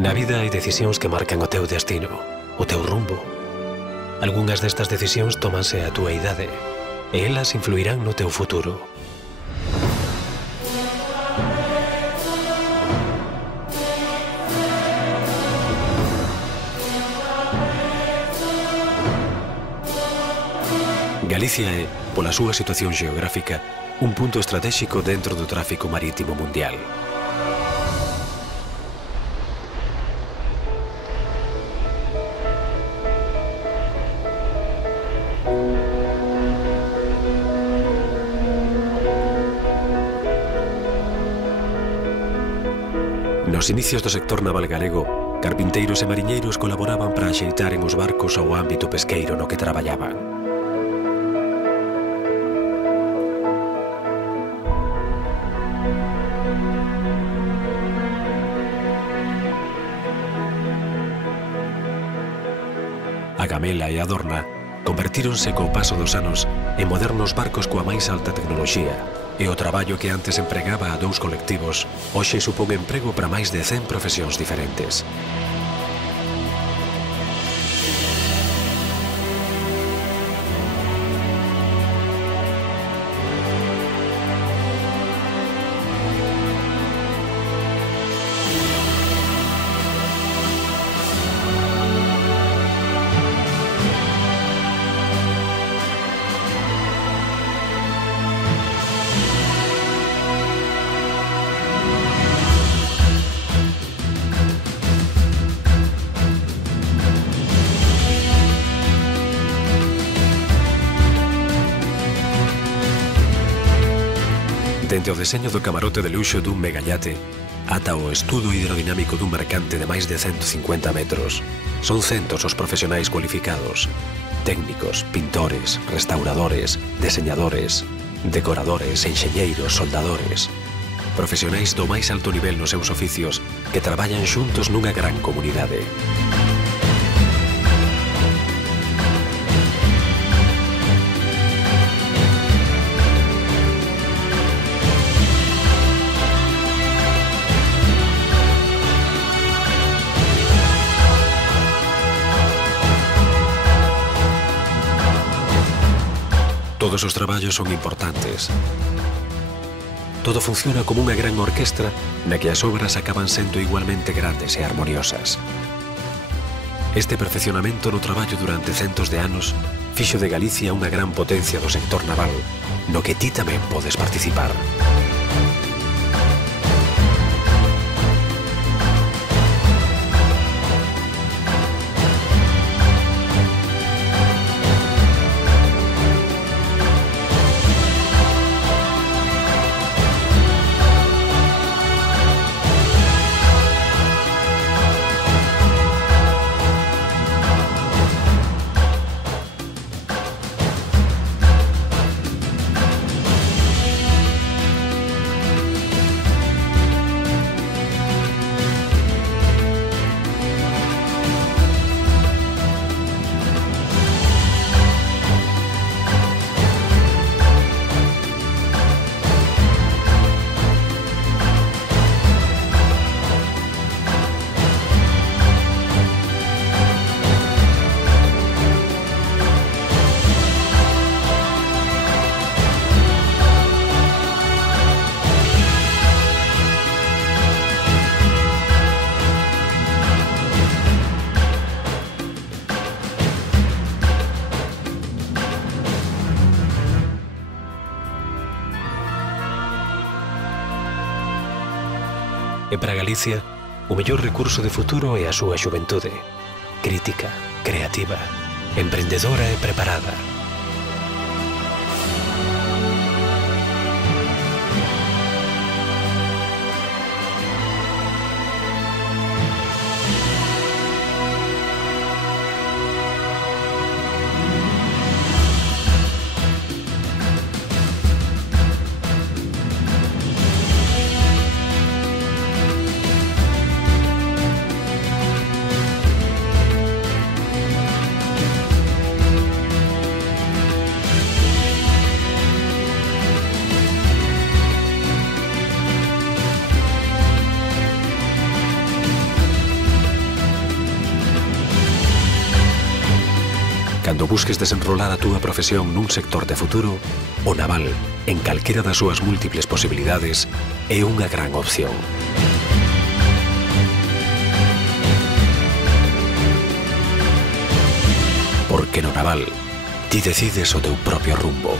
Na vida hai decisións que marcan o teu destino, o teu rumbo. Algúnas destas decisións tómanse a túa idade e elas influirán no teu futuro. Galicia é, pola súa situación xeográfica, un punto estratéxico dentro do tráfico marítimo mundial. Nos inicios do sector naval galego, carpinteiros e mariñeiros colaboraban para axeitaren os barcos ao ámbito pesqueiro no que traballaban. A Gamela e a Dorna convertíronse co paso dos anos en modernos barcos coa máis alta tecnoloxía, e o traballo que antes empregaba a 2 colectivos hoxe supón emprego para máis de 100 profesións diferentes. Dende o deseño do camarote de luxo dun megallate ata o estudo hidrodinámico dun mercante de máis de 150 metros, son centos os profesionais cualificados: técnicos, pintores, restauradores, deseñadores, decoradores, enxeñeiros, soldadores. Profesionais do máis alto nivel nos seus oficios que traballan xuntos nunha gran comunidade. Todos os traballos son importantes. Todo funciona como unha gran orquestra na que as obras acaban sendo igualmente grandes e armoniosas. Este perfeccionamento no traballo durante centos de anos fixo de Galicia unha gran potencia do sector naval, no que ti tamén podes participar. E para Galicia, o mellor recurso de futuro é a súa xuventude. Crítica, creativa, emprendedora e preparada. Cando busques desenrolar a túa profesión nun sector de futuro, o naval, en calquera das súas múltiples posibilidades, é unha gran opción. Porque no naval, ti decides o teu propio rumbo.